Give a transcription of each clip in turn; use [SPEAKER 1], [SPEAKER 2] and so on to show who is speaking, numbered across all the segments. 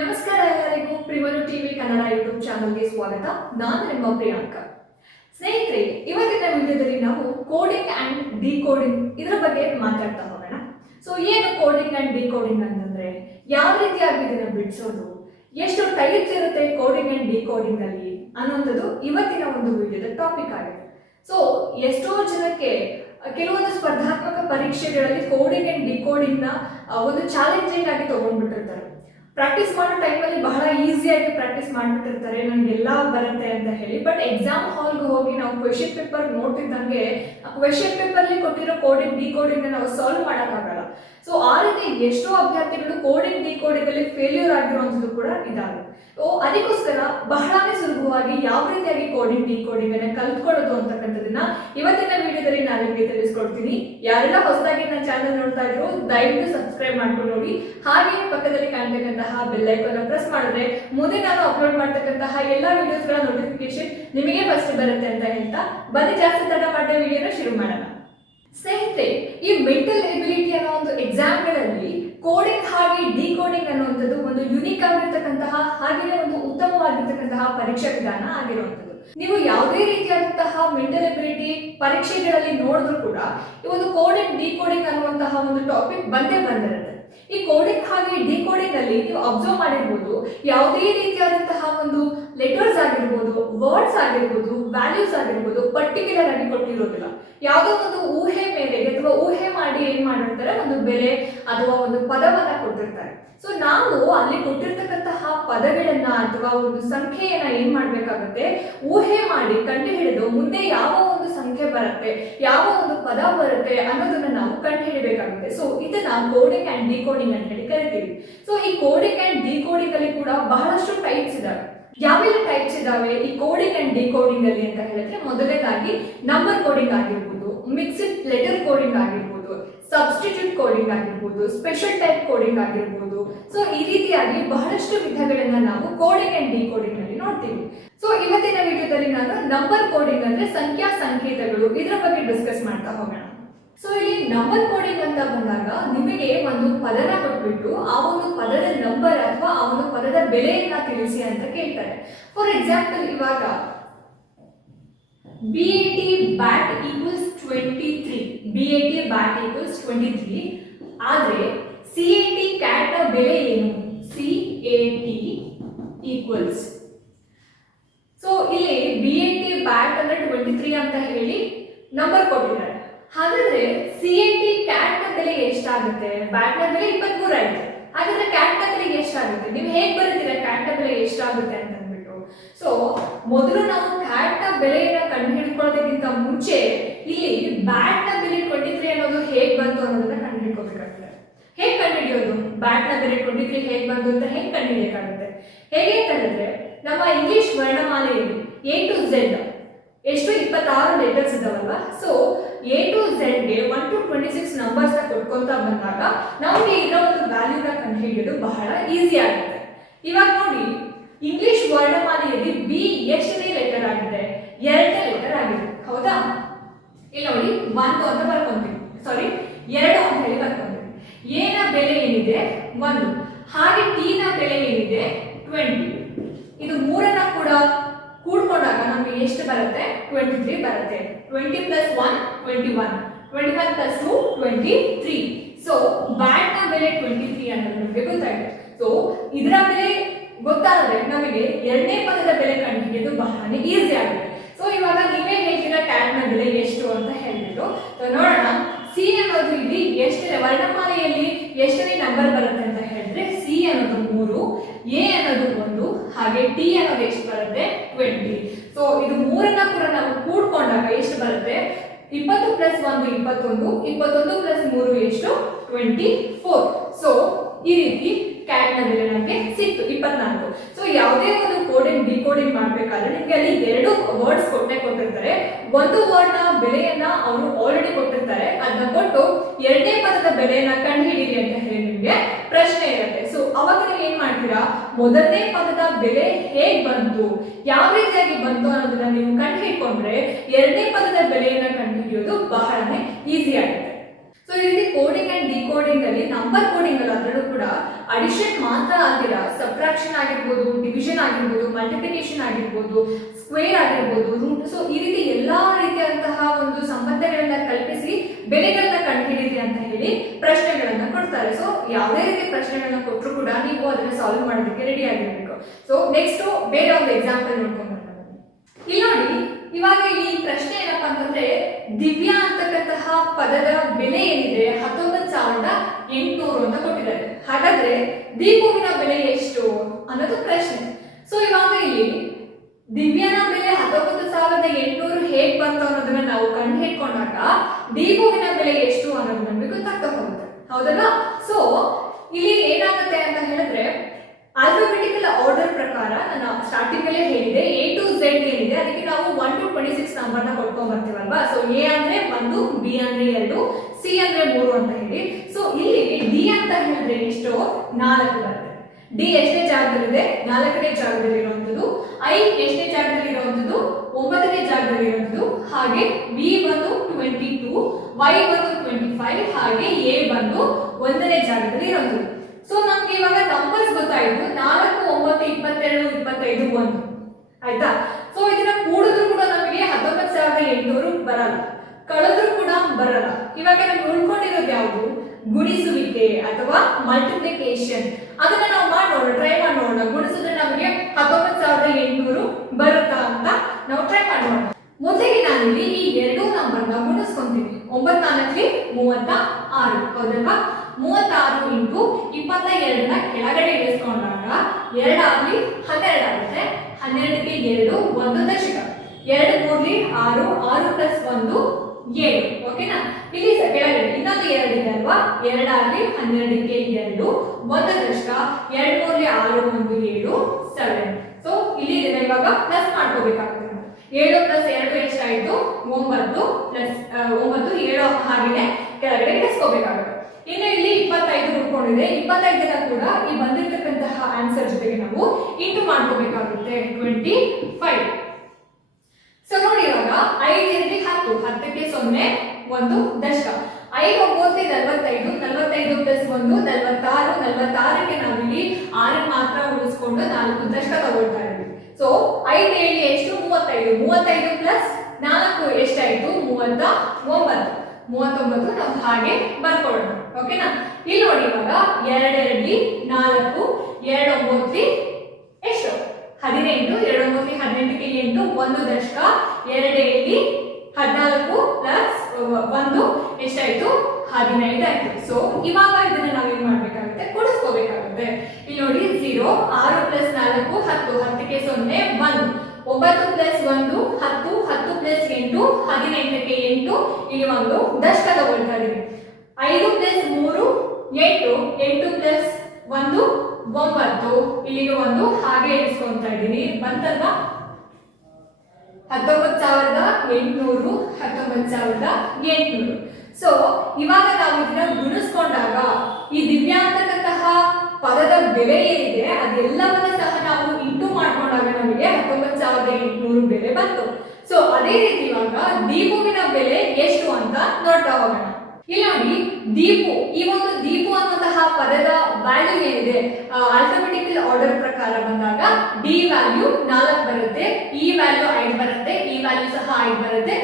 [SPEAKER 1] ನಮಸ್ಕಾರ ಎಲ್ಲರಿಗೂ ಪ್ರಿಮರು TV Kannada YouTube ಚಾನಲ್ಗೆ ಸ್ವಾಗತ. ನಾನು ನಿಮ್ಮ ಪ್ರಿಯಾಂಕ. ಸ್ನೇಹಿತರೆ, ಇವತ್ತಿನ ವಿಡಿಯೋದಲ್ಲಿ ನಾವು ಕೋಡಿಂಗ್ ಅಂಡ್ ಡಿಕೋಡಿಂಗ್ ಇದರ ಬಗ್ಗೆ ಮಾತಾಡ್ತಾ ಹೋಗೋಣ. ಸೊ ಏನು ಕೋಡಿಂಗ್ ಅಂಡ್ ಡಿಕೋಡಿಂಗ್ ಅಂತಂದ್ರೆ ಯಾವ ರೀತಿಯಾಗಿ ಇದನ್ನ ಬಿಡಿಸೋದು, ಎಷ್ಟು ಟೈಪ್ಸ್ ಇರುತ್ತೆ ಕೋಡಿಂಗ್ ಅಂಡ್ ಡಿಕೋಡಿಂಗ್ ಅಲ್ಲಿ ಅನ್ನೋಂಥದ್ದು ಇವತ್ತಿನ ಒಂದು ವಿಡಿಯೋದ ಟಾಪಿಕ್ ಆಗಿದೆ. ಸೊ ಎಷ್ಟೋ ಜನಕ್ಕೆ ಕೆಲವೊಂದು ಸ್ಪರ್ಧಾತ್ಮಕ ಪರೀಕ್ಷೆಗಳಲ್ಲಿ ಕೋಡಿಂಗ್ ಅಂಡ್ ಡಿಕೋಡಿಂಗ್ನ ಒಂದು ಚಾಲೆಂಜಿಂಗ್ ಆಗಿ ತಗೊಂಡ್ಬಿಟ್ಟಿರ್ತಾರೆ. ಪ್ರಾಕ್ಟೀಸ್ ಮಾಡೋ ಟೈಮಲ್ಲಿ ಬಹಳ ಈಸಿಯಾಗಿ ಪ್ರಾಕ್ಟೀಸ್ ಮಾಡ್ಬಿಟ್ಟಿರ್ತಾರೆ ನನಗೆಲ್ಲ ಬರುತ್ತೆ ಅಂತ ಹೇಳಿ. ಬಟ್ ಎಕ್ಸಾಮ್ ಹಾಲ್ಗೆ ಹೋಗಿ ನಾವು ಕ್ವೆಶನ್ ಪೇಪರ್ ನೋಡ್ತಿದ್ದಂಗೆ ಕ್ವೆಶನ್ ಪೇಪರ್ಲಿ ಕೊಟ್ಟಿರೋ ಕೋಡಿಂಗ್ ಡಿ ಕೋಡಿಂಗ್ ನಾವು ಸಾಲ್ವ್ ಮಾಡೋಕ್ಕಾಗಲ್ಲ. ಸೊ ಆ ರೀತಿ ಎಷ್ಟೋ ಅಭ್ಯರ್ಥಿಗಳು ಕೋಡಿಂಗ್ ಡಿ ಕೋಡಿಂಗ್ ಅಲ್ಲಿ ಫೇಲ್ಯೂರ್ ಆಗಿರುವಂತದ್ದು ಕೂಡ ಇದಾಗಿದೆ ಅದಕ್ಕೋಸ್ಕರ ಬಹಳನೇ ಸುಲಭವಾಗಿ ಯಾವ ರೀತಿಯಾಗಿ ಕೋಡಿಂಗ್ ಡಿ ಕೋಡಿಂಗ್ ಅನ್ನ ಕಲ್ತ್ಕೊಳ್ಳೋದು ಅಂತಕ್ಕಂಥದ್ದನ್ನ ಇವತ್ತಿನ ವಿಡಿಯೋದಲ್ಲಿ ನಾನು ನಿಮಗೆ ತಿಳಿಸ್ಕೊಡ್ತೀನಿ. ಯಾರೆಲ್ಲ ಹೊಸದಾಗಿ ನನ್ನ ಚಾನಲ್ ನೋಡ್ತಾ ಇದ್ರು, ದಯವಿಟ್ಟು ಸಬ್ಸ್ಕ್ರೈಬ್ ಮಾಡ್ಕೊಂಡು ನೋಡಿ ಹಾಗೆ ಪಕ್ಕದಲ್ಲಿ ಕಾಣ್ತಕ್ಕಂತಹ ಬೆಲ್ ಐಕಾನ್ ಪ್ರೆಸ್ ಮಾಡಿದ್ರೆ ಮುಂದೆ ನಾನು ಅಪ್ಲೋಡ್ ಮಾಡ್ತಕ್ಕಂತಹ ಎಲ್ಲ ವಿಡಿಯೋಸ್ಗಳ ನೋಟಿಫಿಕೇಶನ್ ನಿಮಗೆ ಫಸ್ಟ್ ಬರುತ್ತೆ ಅಂತ ಹೇಳ್ತಾ, ಬನ್ನಿ ಜಾಸ್ತಿ ತಡ ಮಾಡಿದ ವಿಡಿಯೋನ ಶುರು ಮಾಡೋಣ. ಸ್ನೇಹಿತರೆ ಈ ಮೆಂಟಲ್ ಎಬಿಲಿಟಿ ಅನ್ನೋ ಒಂದು ಎಕ್ಸಾಮ್ಗಳಲ್ಲಿ ಕೋಡಿಂಗ್ ಹಾಗೆ ಡಿಕೋಡಿಂಗ್ ಅನ್ನುವಂಥದ್ದು ಒಂದು ಯುನಿಕ್ ಆಗಿರ್ತಕ್ಕಂತಹ ಹಾಗೆಯೇ ಒಂದು ಉತ್ತಮವಾಗಿರ್ತಕ್ಕಂತಹ ಪರೀಕ್ಷಾ ವಿಧಾನ ಆಗಿರುವಂಥದ್ದು. ನೀವು ಯಾವುದೇ ರೀತಿಯಾದಂತಹ ಮೆಂಟಲ್ ಎಬಿಲಿಟಿ ಪರೀಕ್ಷೆಗಳಲ್ಲಿ ನೋಡಿದ್ರು ಕೂಡ ಈ ಒಂದು ಕೋಡಿಂಗ್ ಡಿಕೋಡಿಂಗ್ ಅನ್ನುವಂತಹ ಒಂದು ಟಾಪಿಕ್ ಬಂದೇ ಬಂದಿರುತ್ತೆ. ಈ ಕೋಡಿಂಗ್ ಹಾಗೆ ಡಿಕೋಡಿಂಗ್ ಅಲ್ಲಿ ನೀವು ಅಬ್ಸರ್ವ್ ಮಾಡಿರ್ಬೋದು, ಯಾವುದೇ ರೀತಿಯಾದಂತಹ ಒಂದು ಲೆಟರ್ಸ್ ಆಗಿರ್ಬೋದು ವರ್ಡ್ಸ್ ಆಗಿರ್ಬೋದು ವ್ಯಾಲ್ಯೂಸ್ ಆಗಿರ್ಬೋದು ಪರ್ಟಿಕ್ಯುಲರ್ ಆಗಿ ಕೊಟ್ಟಿರೋದಿಲ್ಲ. ಯಾವುದೋ ಒಂದು ಊಹೆ ಮೇಲೆ ಅಥವಾ ಊಹೆ ಮಾಡಿ ಏನ್ ಮಾಡಿರ್ತಾರೆ? ಒಂದು ಬೆಲೆ ಅಥವಾ ಒಂದು ಪದವನ್ನ ಕೊಟ್ಟಿರ್ತಾರೆ. ಸೊ ನಾವು ಅಲ್ಲಿ ಕೊಟ್ಟಿರ್ತಕ್ಕಂತಹ ಪದಗಳನ್ನ ಅಥವಾ ಒಂದು ಸಂಖ್ಯೆಯನ್ನ ಏನ್ ಮಾಡ್ಬೇಕಾಗುತ್ತೆ? ಊಹೆ ಮಾಡಿ ಕಂಡು ಹಿಡಿದು ಮುಂದೆ ಯಾವ ಒಂದು ಸಂಖ್ಯೆ ಬರುತ್ತೆ, ಯಾವ ಒಂದು ಪದ ಬರುತ್ತೆ ಅನ್ನೋದನ್ನ ಕಂಡು ಹಿಡಿಬೇಕಾಗುತ್ತೆ ಸೊ ಇದನ್ನ ಕೋಡಿಂಗ್ ಅಂಡ್ ಡಿಕೋಡಿಂಗ್ ಅಂತ ಹೇಳಿ ಕರಿತೀವಿ. ಸೊ ಈ ಕೋಡಿಂಗ್ ಅಂಡ್ ಡಿಕೋಡಿಂಗ್ ಅಲ್ಲಿ ಕೂಡ ಬಹಳಷ್ಟು ಟೈಪ್ಸ್ ಇದಾವೆ. ಯಾವೆಲ್ಲ ಟೈಪ್ಸ್ ಇದಾವೆ? ಈ ಕೋಡಿಂಗ್ ಅಂಡ್ ಡಿಕೋಡಿಂಗ್ ಅಲ್ಲಿ ಅಂತ ಹೇಳಿದ್ರೆ ಮೊದಲನೇದಾಗಿ ನಂಬರ್ ಕೋಡಿಂಗ್ ಆಗಿರ್ಬೋದು ಮಿಕ್ಸ್ಡ್ ಲೆಟರ್ ಕೋಡಿಂಗ್ ಆಗಿರ್ಬೋದು ಸಬ್ಸ್ಟಿಟ್ಯೂಟ್ ಕೋಡಿಂಗ್ ಆಗಿರ್ಬೋದು ಸ್ಪೆಷಲ್ ಟೈಪ್ ಕೋಡಿಂಗ್ ಆಗಿರ್ಬೋದು. ಸೊ ಈ ರೀತಿಯಾಗಿ ಬಹಳಷ್ಟು ವಿಧಗಳನ್ನ ನಾವು ಕೋಡಿಂಗ್ ಅಂಡ್ ಡಿಕೋಡಿಂಗ್ ಅಲ್ಲಿ ನೋಡ್ತೀವಿ. ಸೊ ಇವತ್ತಿನ ವಿಡಿಯೋದಲ್ಲಿ ನಾನು ನಂಬರ್ ಕೋಡಿಂಗ್ ಅಂದ್ರೆ ಸಂಖ್ಯಾ ಸಂಕೇತಗಳು ಇದರ ಬಗ್ಗೆ ಡಿಸ್ಕಸ್ ಮಾಡ್ತಾ ಹೋಗೋಣ. ಸೊ ಇಲ್ಲಿ ನಂಬರ್ ಕೋಡಿಂಗ್ ಅಂತ ಬಂದಾಗ ನಿಮಗೆ ಒಂದು ಪದನ ಕೊಟ್ಬಿಟ್ಟು ಆ ಒಂದು ಪದದ ನಂಬರ್ ಅಥವಾ ಆ ಒಂದು ಪದದ ಬೆಲೆಯನ್ನ ತಿಳಿಸಿ ಅಂತ ಕೇಳ್ತಾರೆ. ಫಾರ್ ಎಕ್ಸಾಂಪಲ್ ಇವಾಗ B A T bat equals twenty three B A T bat equals twenty three ಆದರೆ ಸಿ ಎ ಟಿ ಕ್ಯಾಟ್ನ ಬೆಲೆ ಏನು? C A T equals so ಇಲ್ಲಿ ಬಿ ಎ ಟಿ ಬ್ಯಾಟ್ ಅಂದ್ರೆ ಟ್ವೆಂಟಿ ತ್ರೀ ಅಂತ ಹೇಳಿ ನಂಬರ್ ಕೊಟ್ಟಿದ್ದಾರೆ. ಹಾಗಾದ್ರೆ ಸಿ ಎ ಟಿ ಕ್ಯಾಟ್ ಬೆಲೆ ಎಷ್ಟಾಗುತ್ತೆ ಬ್ಯಾಟ್ನ ಬೆಲೆ ಇಪ್ಪತ್ಮೂರು ಆಯ್ತು. ಹಾಗಾದ್ರೆ ಕ್ಯಾಟ್ನ ಎಷ್ಟಾಗುತ್ತೆ ನೀವು ಹೇಗೆ ಬರುತ್ತೀರಾ ಕ್ಯಾಟ್ ಬೆಲೆ ಎಷ್ಟಾಗುತ್ತೆ ಅಂತ ಅಂದ್ಬಿಟ್ಟು. ಸೊ ಮೊದಲು ನಾವು ಕ್ಯಾಟ್ನ ಬೆಲೆಯನ್ನ ಕಂಡು ಹಿಡ್ಕೊಳ್ಳೋದಕ್ಕಿಂತ ಮುಂಚೆ ಇಲ್ಲಿ ಬ್ಯಾಟ್ನ ಬೆಲೆ ತ್ರೀ ಅನ್ನೋದು ಹೇಗೆ ಬಂತು ಅನ್ನೋದನ್ನ ಕಂಡು ಹಿಡ್ಕೋಬೇಕಾಗ್ತದೆ ಹೇಗೆ ಕಂಡು ಹಿಡಿಯೋದು? ಬ್ಯಾಟ್ನ ಬೆಲೆ ತ್ರೀ ಹೇಗ್ ಬಂತು ಅಂತ ಹೇಗೆ ಕಂಡು ಹೇಗೆ ಅಂತ ಹೇಳಿದ್ರೆ, ನಮ್ಮ ಇಂಗ್ಲಿಷ್ ವರ್ಣಮಾಲೆಯಲ್ಲಿ ಎ ಟು ಝೆಡ್ ಎಷ್ಟು ಇಪ್ಪತ್ತಾರು ಲೆಟರ್ಸ್ ಇದಾವಲ್ವ? ಸೊ ಎ ಟು ಝೆಡ್ಗೆ ಒನ್ ಟು ಟ್ವೆಂಟಿ ಸಿಕ್ಸ್ ನಂಬರ್ಸ್ನ ಕೊಟ್ಕೊಂತ ಬಂದಾಗ ನಮಗೆ ಇದರ ಒಂದು ವ್ಯಾಲ್ಯೂನ ಕಂಡುಹಿಡಿಯೋದು ಬಹಳ ಈಸಿ ಆಗುತ್ತೆ. ಇವಾಗ ನೋಡಿ ಇಂಗ್ಲಿಷ್ ವರ್ಣಮಾಲೆಯಲ್ಲಿ ಬಿ ಎಷ್ಟನೇ ಲೆಟರ್ ಆಗಿದೆ? ಎರಡನೇ ಲೆಟರ್ ಆಗಿದೆ. ಹೌದಾ? ಇಲ್ಲಿ ನೋಡಿ ಒಂದು ಅಂತ ಬರ್ಕೊಂತೀವಿ. ಸಾರಿ ಎರಡು ಅಂತ ಹೇಳಿ ಬರ್ಕೊಂತೀವಿ. ಎ ನ ಬೆಲೆ ಏನಿದೆ? ಒಂದು. ಹಾಗೆ ಟಿ ನ ಬೆಲೆ ಏನಿದೆ? ಟ್ವೆಂಟಿ ಇದು ಮೂರನ್ನ ಕೂಡ ಕೂಡ್ಕೊಂಡಾಗ ನಮಗೆ ಎಷ್ಟು ಬರುತ್ತೆ? ಟ್ವೆಂಟಿ ತ್ರೀ ಬರುತ್ತೆ. Twenty plus one twenty one twenty one plus two twenty three so ಬ್ಯಾಟ್ನ ಬೆಲೆ ಟ್ವೆಂಟಿ ತ್ರೀ ಅನ್ನೋದು ನಮಗೆ ಗೊತ್ತಾಯ್ತು. ಸೊ ಇದರ ಬೆಲೆ ಗೊತ್ತಾದ್ರೆ ನಮಗೆ ಎರಡನೇ ಪದದ ಬೆಲೆ ಕಂಡುಹಿಡಿಯೋದು ಬಹಳನೇ ಈಸಿ ಆಗುತ್ತೆ. ಸೊ ಇವಾಗ ನೀವೇ ಹೇಳ್ತೀರಾ ಕ್ಯಾಟ್ನ ಬೆಲೆ ಎಷ್ಟು ಅಂತ ಹೇಳ್ಬಿಟ್ಟು. So, ನೋಡೋಣ. ಸಿ ಅನ್ನೋದು ಇಲ್ಲಿ ಎಷ್ಟನೇ ವರ್ಣಮಾಲೆಯಲ್ಲಿ ಎಷ್ಟನೇ ನಂಬರ್ ಬರುತ್ತೆ ಅಂತ ಹೇಳಿದ್ರೆ ಸಿ ಅನ್ನೋದು ಮೂರು ಎ ಅನ್ನೋದು ಒಂದು, ಹಾಗೆ ಟಿ ಅನ್ನೋದು ಎಷ್ಟು ಬರುತ್ತೆ? ಟ್ವೆಂಟಿ ಸೊ ಇದು ಮೂರನ್ನ ಕೂಡ ನಾವು ಕೂಡ್ಕೊಂಡಾಗ ಎಷ್ಟು ಬರುತ್ತೆ? ಇಪ್ಪತ್ತು ಪ್ಲಸ್ ಒಂದು, ಇಪ್ಪತ್ತೊಂದು ಇಪ್ಪತ್ತೊಂದು ಪ್ಲಸ್ ಮೂರು ಎಷ್ಟು? ಟ್ವೆಂಟಿ ಫೋರ್ ಸೊ ಈ ರೀತಿ ಕ್ಯಾಟ್ ಬೆಲೆ ನಮಗೆ ಸಿಕ್ತು, ಇಪ್ಪತ್ನಾಲ್ಕು. ಸೊ ಯಾವುದೇ ಒಂದು ಕೋಡಿಂಗ್ ಡಿಕೋಡಿಂಗ್ ಮಾಡಬೇಕಾದ್ರೆ ನಿಮಗೆ ಅಲ್ಲಿ ಎರಡು ವರ್ಡ್ಸ್ ಕೊಟ್ಟೆ ಕೊಟ್ಟಿರ್ತಾರೆ. ಒಂದು ವರ್ಡ್ನ ಬೆಲೆಯನ್ನ ಅವರು ಆಲ್ರೆಡಿ ಕೊಟ್ಟಿರ್ತಾರೆ. ಅದನ್ನ ಕೊಟ್ಟು ಎರಡನೇ ಪದದ ಬೆಲೆಯನ್ನ ಕಂಡುಹಿಡಿಯಿರಿ ಅಂತ ಹೇಳಿ ನಿಮಗೆ ಪ್ರಶ್ನೆ ಇರುತ್ತೆ. ಸೊ ಅವಾಗ ನೀವು ಏನ್ ಮಾಡ್ತೀರಾ? ಮೊದಲನೇ ಪದದ ಬೆಲೆ ಹೇಗ್ ಬಂತು? ಯಾವ ರೀತಿಯಾಗಿ ಬಂತು ಅನ್ನೋದನ್ನ ನೀವು ಕಂಡು ಹಿಡ್ಕೊಂಡ್ರೆ ಎರಡನೇ ಪದದ ಬೆಲೆಯನ್ನ ಕಂಡುಹಿಡಿಯೋದು ಬಹಳನೇ ಈಸಿ ಆಗುತ್ತೆ. ಸೊ ಈ ರೀತಿ ಕೋಡಿಂಗ್ ಅಂಡ್ ಡಿಕೋಡಿಂಗ್ ಅಲ್ಲಿ ನಂಬರ್ ಕೋಡಿಂಗ್ ಅಲ್ಲಿ ಅದರಲ್ಲೂ ಕೂಡ ಅಡಿಷನ್ ಮಾತ್ರ ಆಗಿರ ಸಬ್ಟ್ರಾಕ್ಷನ್ ಆಗಿರ್ಬೋದು ಡಿವಿಷನ್ ಆಗಿರ್ಬೋದು ಮಲ್ಟಿಪ್ಲಿಕೇಶನ್ ಆಗಿರ್ಬೋದು ಸ್ಕ್ವೇರ್ ಆಗಿರ್ಬೋದು ರೂಟ್ ಸೊ ಈ ರೀತಿ ಎಲ್ಲಾ ರೀತಿಯಾದಂತಹ ಒಂದು ಸಂಬಂಧಗಳನ್ನ ಕಲ್ಪಿಸಿ ಬೆಲೆಗಳನ್ನ ಕಂಡುಹಿಡಿಯಿರಿ ಅಂತ ಹೇಳಿ ಕೊಡ್ತಾರೆ ಸೊ ಯಾವುದೇ ರೀತಿ ಪ್ರಶ್ನೆಗಳನ್ನ ಕೊಟ್ಟರು ಕೂಡ ನೀವು ಅದನ್ನ ಸಾಲ್ವ್ ಮಾಡೋದಕ್ಕೆ ರೆಡಿ ಆಗಿರ್ಬೇಕು. ಸೊ ನೆಕ್ಸ್ಟ್ ಬೇರೆ ಒಂದು ಎಕ್ಸಾಂಪಲ್ ನೋಡ್ಕೊಂಡು. ಇಲ್ಲಿ ನೋಡಿ, ಇವಾಗ ಈ ಪ್ರಶ್ನೆ ಏನಪ್ಪಾ ಅಂತಂದ್ರೆ, ದಿವ್ಯಾ ಅಂತಕ್ಕಂತಹ ಪದದ ಬೆಲೆ ಏನಿದೆ? ಹತ್ತೊಂಬತ್ತು ಸಾವಿರದ ಎಂಟುನೂರು ಅಂತ ಕೊಟ್ಟಿದ್ದಾರೆ. ಹಾಗಾದ್ರೆ, ದೀಪುವಿನ ಬೆಲೆ ಎಷ್ಟು ಅನ್ನೋದು ಪ್ರಶ್ನೆ. ಸೊ ಇವಾಗ ಇಲ್ಲಿ ದಿವ್ಯನ ಬೆಲೆ ಹತ್ತೊಂಬತ್ತು ಸಾವಿರದ ಎಂಟುನೂರು ಹೇಗ್ ಬಂತು ಅನ್ನೋದನ್ನ ನಾವು ಕಂಡು ಹಿಡ್ಕೊಂಡಾಗ, ದೀಪುವಿನ ಬೆಲೆ ಎಷ್ಟು ಅನ್ನೋದು ನಮಗೆ ಗೊತ್ತಾಗ್ತಾ ಹೋಗುತ್ತೆ. ಹೌದಲ್ವಾ? ಸೊ ಇಲ್ಲಿ ಏನಾಗುತ್ತೆ ಅಂತ ಹೇಳಿದ್ರೆ ಆಲ್ಫಾಬೆಟಿಕಲ್ ಆರ್ಡರ್ ಪ್ರಕಾರ ನಾನು ಸ್ಟಾರ್ಟಿಂಗ್ ಅಲ್ಲೇ ಹೇಳಿದೆ ಎ ಟು ಝೆಡ್ ಏನಿದೆ, ಅದಕ್ಕೆ ನಾವು ಒನ್ ಟು ಟ್ವೆಂಟಿ ಸಿಕ್ಸ್ ನಂಬರ್ನ ಬರ್ತೀವಲ್ವಾ ಸೊ ಎ ಅಂದ್ರೆ ಒಂದು ಬಿ ಅಂದ್ರೆ ಎರಡು ಸಿ ಅಂದ್ರೆ ಮೂರು ಅಂತ ಹೇಳಿ. ಸೊ ಇಲ್ಲಿ ಡಿ ಅಂತ ಹೇಳಿದ್ರೆ ಎಷ್ಟು? ನಾಲ್ಕು ಬರುತ್ತೆ. ಡಿ ಎಷ್ಟನೇ ಜಾಗದಲ್ಲಿದೆ, ನಾಲ್ಕನೇ ಜಾಗದಲ್ಲಿ ಇರುವಂತದ್ದು ಐ ಎಷ್ಟನೇ ಜಾಗದಲ್ಲಿ ಇರುವಂತದ್ದು ಒಂಬತ್ತನೇ ಜಾಗದಲ್ಲಿ ಇರುವಂತದ್ದು ಹಾಗೆ ಬಿ ಬಂದು ಟ್ವೆಂಟಿ ಟೂ ವೈ ಬಂದು ಟ್ವೆಂಟಿ ಫೈವ್ ಹಾಗೆ ಎ ಬಂದು ಒಂದನೇ ಜಾಗದಲ್ಲಿ ಇರೋದು. ಸೊ ನಮ್ಗೆ ಇವಾಗ ನಂಬರ್ಸ್ ಗೊತ್ತಾಯ್ತು. ನಾಲ್ಕು, ಒಂಬತ್ತು, ಇಪ್ಪತ್ತೆರಡು, ಇಪ್ಪತ್ತೈದು, ಒಂದು. ಆಯ್ತಾ? ಸೊ ಇದನ್ನ ಕೂಡಿದ್ರು ಕೂಡ ನಮಗೆ ಹತ್ತೊಂಬತ್ತು ಸಾವಿರದ ಎಂಟುನೂರು ಬರಲ್ಲ. ಕಳೆದ್ರು ಕೂಡ ಬರಲ್ಲ. ಇವಾಗ ನಮ್ಗೆ ಉಳ್ಕೊಂಡಿರೋದು ಯಾವುದು? ಗುಣಿಸುವಿಕೆ ಅಥವಾ ಮಲ್ಟಿಪ್ಲಿಕೇಶನ್ ಅದನ್ನ ನಾವು ಮಾಡೋಣ ಟ್ರೈ ಮಾಡೋಣ. ಗುಣಿಸಿದ್ರೆ ನಮಗೆ ಹತ್ತೊಂಬತ್ತು ಸಾವಿರದ ಎಂಟುನೂರು ಬರುತ್ತಾ ಅಂತ ನಾವು ಟ್ರೈ ಮಾಡೋಣ ಮೊದಲಿಗೆ ನಾನಿಲ್ಲಿ ಈ ಎರಡು ನಂಬರ್ನ ಗುಣಿಸ್ಕೊಂತೀನಿ ಒಂಬತ್ ನಾಲ್ಕಲಿ ಮೂವತ್ತ ಆರು ಹೌದಲ್ವಾ? ಮೂವತ್ತಾರು ಇಂಟು ಇಪ್ಪತ್ತ ಎರಡನ್ನ ಕೆಳಗಡೆ ಇಳಿಸ್ಕೊಂಡಾಗ ಎರಡಾಗ್ಲಿ ಹನ್ನೆರಡು ಆಗುತ್ತೆ. ಹನ್ನೆರಡಕ್ಕೆ ಎರಡು, ಒಂದು ದಶಕ. ಎರಡು ಮೂರ್ಲಿ ಆರು ಆರು ಪ್ಲಸ್ ಒಂದು, ಏಳು. ಓಕೆನಾ ಇಲ್ಲಿ ಕೆಳಗಡೆ ಇನ್ನೊಂದು ಎರಡು ಇದೆ ಅಲ್ವಾ? ಎರಡಾಗ್ಲಿ ಹನ್ನೆರಡಕ್ಕೆ ಎರಡು, ಒಂದು ದಶಕ. ಎರಡು ಮೂರ್ಲಿ ಆರು, ಒಂದು ಏಳು ಸೆವೆನ್ ಸೊ ಇಲ್ಲಿ ಇವಾಗ ಪ್ಲಸ್ ಮಾಡ್ಕೋಬೇಕಾಗುತ್ತೆ. ಏಳು ಪ್ಲಸ್ ಎರಡು ಎಷ್ಟಾಯ್ತು ಒಂಬತ್ತು ಪ್ಲಸ್ ಒಂಬತ್ತು ಏಳು ಹಾಗೆ ಕೆಳಗಡೆ ಇಳಿಸ್ಕೋಬೇಕಾಗುತ್ತೆ. ಇನ್ನು ಇಲ್ಲಿ ಇಪ್ಪತ್ತೈದು ಉಳ್ಕೊಂಡಿದೆ ಇಪ್ಪತ್ತೈದರ ಕೂಡ ಈ ಬಂದಿರತಕ್ಕಂತಹ ಆನ್ಸರ್ ಜೊತೆಗೆ ನಾವು ಇಂಟು ಮಾಡ್ಕೋಬೇಕಾಗುತ್ತೆ. ಟ್ವೆಂಟಿ ಫೈವ್ ಸೊ ನೋಡಿ ಇವಾಗ, ಐದು ಇರಲಿ ಹತ್ತು, ಹತ್ತಕ್ಕೆ ಸೊನ್ನೆ, ಒಂದು ದಶಕ. ಐದು ಒಂಬತ್ತು ನಲವತ್ತೈದು ನಲವತ್ತೈದು ಪ್ಲಸ್ ಒಂದು, ನಲವತ್ತಾರು, ನಲವತ್ತಾರಕ್ಕೆ ನಾವಿಲ್ಲಿ ಆರು ಮಾತ್ರ ಉಳಿಸ್ಕೊಂಡು ನಾಲ್ಕು ದಶಕ ತಗೊಳ್ತಾ ಇದ್ವಿ ಸೊ ಐದು ಏಳಿ ಎಷ್ಟು? ಮೂವತ್ತೈದು. ಮೂವತ್ತೈದು ಪ್ಲಸ್ ನಾಲ್ಕು ಎಷ್ಟಾಯ್ತು? ಮೂವತ್ತ ಒಂಬತ್ತು ಮೂವತ್ತೊಂಬತ್ತು, ನಾವು ಹಾಗೆ ಬರ್ಕೊಳ್ಳೋಣ. ಓಕೆನಾ ಇಲ್ಲಿ ನೋಡಿ ಇವಾಗ ಎರಡೆರಡ್ಲಿ ನಾಲ್ಕು ಎರಡು ಒಂಬತ್ತು ಎಷ್ಟು? ಹದಿನೆಂಟು. ಎರಡು ಒಂಬತ್ತು ಹದಿನೆಂಟಕ್ಕೆ ಎಂಟು, ಒಂದು ದಶಕ. ಎರಡು ಏಳಿ ಹದಿನಾಲ್ಕು ಪ್ಲಸ್ ಒಂದು ಎಷ್ಟಾಯ್ತು? ಹದಿನೈದು ಆಯ್ತು. ಸೊ ಇವಾಗ ಇದನ್ನ ನಾವೇನ್ ಮಾಡ್ಬೇಕಾಗುತ್ತೆ? ಕೂಡಿಸ್ಕೋಬೇಕಾಗುತ್ತೆ. ಇಲ್ಲಿ ನೋಡಿ ಜೀರೋ ಆರು ಪ್ಲಸ್ ನಾಲ್ಕು, ಹತ್ತು. ಸೊನ್ನೆ ಒಂದು. ಒಂಬತ್ತು ಪ್ಲಸ್ ಒಂದು, ಹತ್ತು ಹತ್ತು ಪ್ಲಸ್ ಎಂಟು, ಹದಿನೆಂಟಕ್ಕೆ ಎಂಟು, ಇಲ್ಲಿ ಒಂದು ದಶಕ ತಗೊಳ್ತಾ ಇದೀವಿ ಐದು ಪ್ಲಸ್ ಮೂರು, ಎಂಟು ಎಂಟು ಪ್ಲಸ್ ಒಂದು, ಒಂಬತ್ತು. ಇಲ್ಲಿಗೆ ಒಂದು ಹಾಗೆ ಇರಿಸ್ಕೊಂತಾ ಇದ್ದೀನಿ. ಬಂತಲ್ವಾ? ಹತ್ತೊಂಬತ್ತು ಸಾವಿರದ ಎಂಟುನೂರು, ಹತ್ತೊಂಬತ್ತು ಸಾವಿರದ ಎಂಟುನೂರು. ಸೊ ಇವಾಗ ನಾವು ಇದನ್ನ ಗುಣಿಸ್ಕೊಂಡಾಗ ಈ ದಿವ್ಯಾ ಅಂತಕ್ಕಂತಹ ಪದದ ಬೆಲೆ ಏನಿದೆ, ಅದೆಲ್ಲವನ್ನ ಸಹ ನಾವು ಮಾಡ್ಕೊಂಡಾಗ ನಮಗೆ ಹತ್ತೊಂಬತ್ತು ಸಾವಿರದ ಎಂಟುನೂರು ಬೆಲೆ ಬಂತು. ಸೊ ಅದೇ ರೀತಿ ಇವಾಗ ದೀಪುವಿನ ಬೆಲೆ ಎಷ್ಟು ಅಂತ ನೋಡ್ತಾ ಹೋಗೋಣ. ಇಲ್ಲಿ ನೋಡಿ, ದೀಪು, ಈ ಒಂದು ದೀಪು ಅನ್ನುವಂತಹ ಪದದ ವ್ಯಾಲ್ಯೂ ಏನಿದೆ? ಆಲ್ಫಾಬೆಟಿಕಲ್ ಆರ್ಡರ್ ಪ್ರಕಾರ ಬಂದಾಗ ಡಿ ವ್ಯಾಲ್ಯೂ ನಾಲ್ಕು ಬರುತ್ತೆ ಇ ವ್ಯಾಲ್ಯೂ ಐದು ಬರುತ್ತೆ ಇ ವ್ಯಾಲ್ಯೂ ಸಹ ಐದು ಬರುತ್ತೆ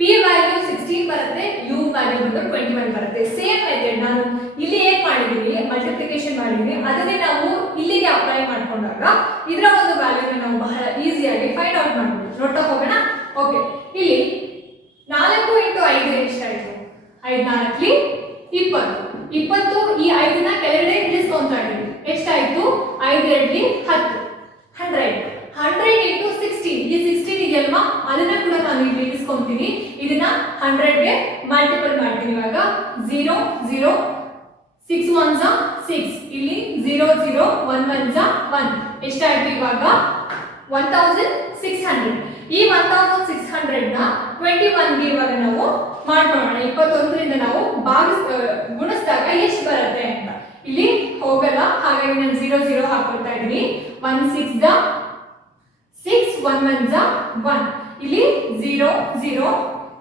[SPEAKER 1] ಪಿ ವ್ಯಾಲ್ಯೂ ಸಿಕ್ಸ್ಟೀನ್ ಬರುತ್ತೆ ಯು ವ್ಯಾಲ್ಯೂ ಬಂದು ಟ್ವೆಂಟಿ ಒನ್ ಬರುತ್ತೆ. ಸೇಮ್ ಮೆಥಡ್ ನಾನು ಇಲ್ಲಿ ಏನ್ ಮಾಡಿದೀನಿ ಮಲ್ಟಿಪ್ಲಿಕೇಶನ್ ಮಾಡಿದೀನಿ ಅದನ್ನೇ ನಾವು ಇಲ್ಲಿಗೆ ಅಪ್ಲೈ ಮಾಡ್ಕೊಂಡಾಗ, ಇದರ ಒಂದು ವ್ಯಾಲ್ಯೂನ ನಾವು ಬಹಳ ಈಸಿಯಾಗಿ ಫೈಂಡ್ ಔಟ್ ಮಾಡ್ಬೋದು ನೋಡ್ತಾ ಹೋಗೋಣ? ಓಕೆ ಇಲ್ಲಿ ನಾಲ್ಕು ಇಂಟು ಐದು ಎಷ್ಟಾಯ್ತು ಐದು ನಾಲ್ಕಲಿ ಇಪ್ಪತ್ತು. ಇಪ್ಪತ್ತು ಈ ಐದನ್ನ ಕೆಳಗಡೆ ಇಳಿಸ್ಕೊಂತ ಇದೀವಿ ಎಷ್ಟಾಯ್ತು ಐದು ಎರಡ್ಲಿ ಹತ್ತು. ಹಂಡ್ರೆಡ್ ಹಂಡ್ರೆಡ್ ಇಂಟು ಸಿಕ್ಸ್ಟೀನ್ ಈ ಸಿಕ್ಸ್ಟೀನ್ ಇದೆಯಲ್ವಾ? ಅದನ್ನ ಕೂಡ ನಾನು ಇಲ್ಲಿ ಇಳಿಸ್ಕೊಂತೀನಿ. ಇದನ್ನ ಹಂಡ್ರೆಡ್ಗೆ ಮಲ್ಟಿಪಲ್ ಮಾಡ್ತೀನಿ ಇವಾಗ. ಝೀರೋ ಝೀರೋ ಸಿಕ್ಸ್ ಒನ್ ಝಾ ಸಿಕ್ಸ್ ಇಲ್ಲಿ ಝೀರೋ ಝೀರೋ ಒನ್ ಒನ್ ಝಾ ಒನ್ ಎಷ್ಟಾಯ್ತು ಇವಾಗ? ಒನ್ ತೌಸಂಡ್ ಸಿಕ್ಸ್ ಹಂಡ್ರೆಡ್ ಈ ಒನ್ ತೌಸಂಡ್ ಸಿಕ್ಸ್ ಹಂಡ್ರೆಡ್ನ ಟ್ವೆಂಟಿ ಒನ್ಗೆ ಇವಾಗ ನಾವು ಮಾಡ್ಕೊಳ್ಳೋಣ. ಇಪ್ಪತ್ತೊಂದರಿಂದ ನಾವು ಭಾಗಿಸ್ ಗುಣಿಸಿದಾಗ ಎಷ್ಟು ಬರುತ್ತೆ ಅಂತ. ಇಲ್ಲಿ ಹೋಗಲ್ಲ, ಹಾಗಾಗಿ ನಾನು ಝೀರೋ ಝೀರೋ ಹಾಕೊಳ್ತಾ ಇದ್ದೀನಿ. ಒನ್ ಸಿಕ್ಸ್ ದ ಸಿಕ್ಸ್ ಒನ್ ಒನ್ ಝ ಒನ್ ಇಲ್ಲಿ ಝೀರೋ ಝೀರೋ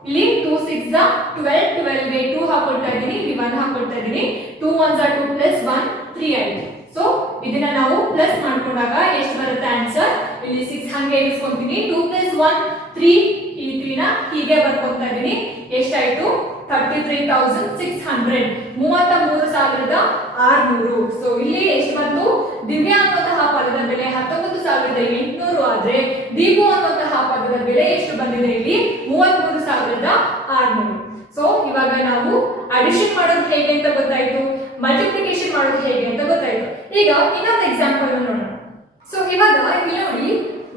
[SPEAKER 1] ಇಲ್ಲಿ ಟೂ ಸಿಕ್ಸ್ ಟ್ವೆಲ್ ಟ್ವೆಲ್ಗೆ ಟೂ ಹಾಕೊಳ್ತಾ ಇದ್ದೀನಿ. ಇಲ್ಲಿ ಒನ್ ಹಾಕೊಳ್ತಾ ಇದ್ದೀನಿ. Two one two plus one three ಆಯ್ತು ಸೊ ಇದನ್ನ ನಾವು ಪ್ಲಸ್ ಮಾಡ್ಕೊಂಡಾಗ ಎಷ್ಟು ಬರುತ್ತೆ ಆನ್ಸರ್ ಇಲ್ಲಿ ಸಿಕ್ಸ್ ಹಂಗೆ ಇರಿಸ್ಕೊಂತೀನಿ ಟೂ ಪ್ಲಸ್ ಒನ್ ತ್ರೀ ಈ ತ್ರೀನ ಹೀಗೆ ಬರ್ಕೊತಾ ಇದ್ದೀನಿ. ಎಷ್ಟಾಯ್ತು? Thirty three thousand six hundred ಮೂವತ್ತ ಮೂರು ಸಾವಿರದ ಆರ್ನೂರು. ಸೊ ಇಲ್ಲಿ ಎಷ್ಟು ಬಂತು ದಿವ್ಯಾ ಅನ್ನುವಂತಹ ಪದದ ಬೆಲೆ ಹತ್ತೊಂಬತ್ತು ಸಾವಿರದ ಎಂಟುನೂರು ಆದ್ರೆ ದೀಪು ಅನ್ನುವಂತಹ ಪದದ ಬೆಲೆ ಎಷ್ಟು ಬಂದಿದೆ ಇಲ್ಲಿ ಮೂವತ್ಮೂರು ಸಾವಿರದ ಆರ್ನೂರು ಸೊ ಇವಾಗ ನಾವು ಅಡಿಷನ್ ಮಾಡೋದು ಹೇಗೆ ಅಂತ ಗೊತ್ತಾಯ್ತು ಮಲ್ಟಿಪ್ಲಿಕೇಶನ್ ಮಾಡೋದು ಹೇಗೆ ಅಂತ ಗೊತ್ತಾಯ್ತು ಈಗ ಇನ್ನೊಂದು ಎಕ್ಸಾಂಪಲ್ ನೋಡೋಣ ಸೊ ಇವಾಗ ಇಲ್ಲಿ ನೋಡಿ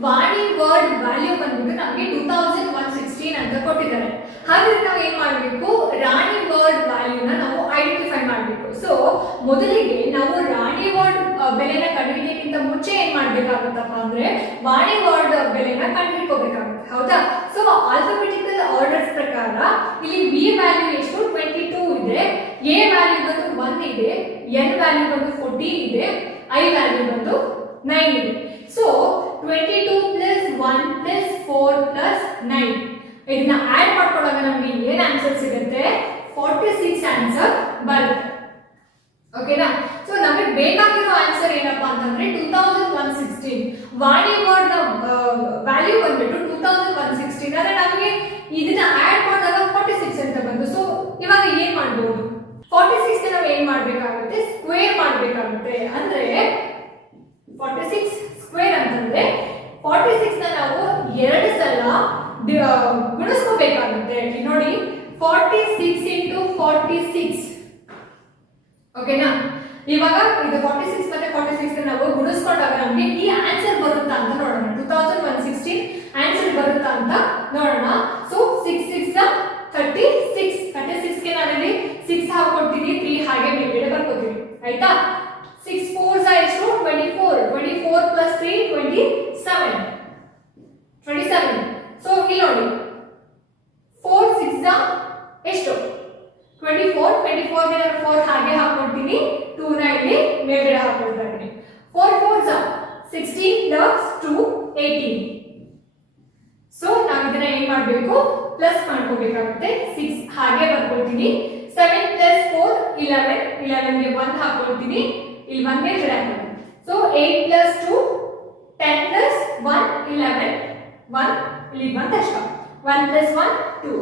[SPEAKER 1] ವಾಣಿ ವರ್ಡ್ ವ್ಯಾಲ್ಯೂ ಬಂದ್ಬಿಟ್ಟು ನಮಗೆ ಟೂ ತೌಸಂಡ್ ಒನ್ ಸಿಕ್ಸ್ಟೀನ್ ಅಂತ ಕೊಟ್ಟಿದ್ದಾರೆ ಹಾಗಾದ್ರೆ ನಾವು ಏನ್ ಮಾಡಬೇಕು ರಾಣಿ ವರ್ಡ್ ವ್ಯಾಲ್ಯೂನ ನಾವು ಐಡೆಂಟಿಫೈ ಮಾಡಬೇಕು ಸೊ ಮೊದಲಿಗೆ ನಾವು ರಾಣಿ ವರ್ಡ್ ಬೆಲೆನ ಕಂಡುಹಿಡಿಯೋಕ್ಕಿಂತ ಮುಂಚೆ ಏನ್ ಮಾಡ್ಬೇಕಾಗುತ್ತಪ್ಪ ಅಂದ್ರೆ ವಾಣಿ ವರ್ಡ್ ಬೆಲೆನ ಕಂಡುಹಿಡ್ಕೋಬೇಕಾಗುತ್ತೆ ಹೌದಾ ಸೊ ಆಲ್ಫಾಬೆಟಿಕಲ್ ಆರ್ಡರ್ಸ್ ಪ್ರಕಾರ ಇಲ್ಲಿ ವಿ ವ್ಯಾಲ್ಯೂ ಎಷ್ಟು ಟ್ವೆಂಟಿ ಟೂ ಇದೆ ಎ ವ್ಯಾಲ್ಯೂ ಬಂದು ಒನ್ ಇದೆ ಎನ್ ವ್ಯಾಲ್ಯೂ ಬಂದು ಫೋರ್ಟೀನ್ ಇದೆ ಐ ವ್ಯಾಲ್ಯೂ ಬಂದು ನೈನ್ ಇದೆ so twenty two plus one plus four plus nine ಇದನ್ನ ಆಡ್ ಮಾಡ್ಕೊಂಡಾಗ ನಮ್ಗೆ ಏನ್ ಆನ್ಸರ್ ಸಿಗುತ್ತೆ ಫಾರ್ಟಿ ಸಿಕ್ಸ್ ಆನ್ಸರ್ ಬರುತ್ತೆ ಓಕೆನಾ ಸೊ ನಮಗೆ ಬೇಕಾಗಿರೋ ಆನ್ಸರ್ ಏನಪ್ಪಾ ಅಂತಂದ್ರೆ two thousand one sixteen Vani word value ಬಂದ್ಬಿಟ್ಟು ಟೂ ತೌಸಂಡ್ ಒನ್ ಸಿಕ್ಸ್ಟೀನ್ ಆದ್ರೆ ನಮಗೆ ಇದನ್ನ ಆಡ್ ಮಾಡಿದಾಗ ಫಾರ್ಟಿ ಸಿಕ್ಸ್ ಅಂತ ಬಂತು ಸೊ ಇವಾಗ ಏನ್ ಮಾಡ್ಬೋದು ಫಾರ್ಟಿ ಸಿಕ್ಸ್ ನಾವು ಏನ್ ಮಾಡ್ಬೇಕಾಗುತ್ತೆ ಸ್ಕ್ವೇರ್ ಮಾಡ್ಬೇಕಾಗುತ್ತೆ ಅಂದ್ರೆ ಫಾರ್ಟಿ ಸಿಕ್ಸ್ ಸ್ಕ್ವೇರ್ ಅಂತಂದ್ರೆ ಫಾರ್ಟಿ ಸಿಕ್ಸ್ನ ನಾವು ಎರಡು ಸಲ ಗುಣಿಸ್ಕೋಬೇಕಾಗುತ್ತೆ. ನೋಡಿ forty six into forty six ಓಕೆನಾ ಇವಾಗ ಇದು ಫಾರ್ಟಿ ಸಿಕ್ಸ್ ಮತ್ತೆ ಫಾರ್ಟಿ ಸಿಕ್ಸ್ ನಾವು ಗುಣಿಸ್ಕೊಂಡಾಗ ನಮಗೆ ಈ ಆನ್ಸರ್ ಬರುತ್ತಾ ಅಂತ ನೋಡೋಣ. Two thousand one sixteen answer ಬರುತ್ತಾ ಅಂತ ನೋಡೋಣ. 4 plus 3, 27. 27. So, ಇಲ್ಲಿ ನೋಡಿ 4 6 ಎಷ್ಟು 24 24 ಗೆ ನಾನು 4 ಹಾಗೆ ಹಾಕೊಳ್ತೀನಿ 2 ನ ಇಲ್ಲಿ ಮೇಲ್ಗಡೆ ಹಾಕೊಳ್ತಾ ಇದ್ದೀನಿ 4 4 16 plus 2 18 ಸೊ ನಾವು ಇದನ್ನ ಏನು ಮಾಡಬೇಕು ಪ್ಲಸ್ ಮಾಡ್ಕೋಬೇಕಾಗುತ್ತೆ 6 ಹಾಗೆ ಬರ್ಕೊಳ್ತೀನಿ 7 plus 4 11 11 ಗೆ 1 ಹಾಕೊಳ್ತೀನಿ ಇಲ್ಲಿ 1 ಮೇಲ್ಗಡೆ ಹಾಕ್ತೀನಿ so eight plus two ten plus one eleven one ಇಲ್ಲಿ ಒನ್ ತಕ್ಷಣ one plus one two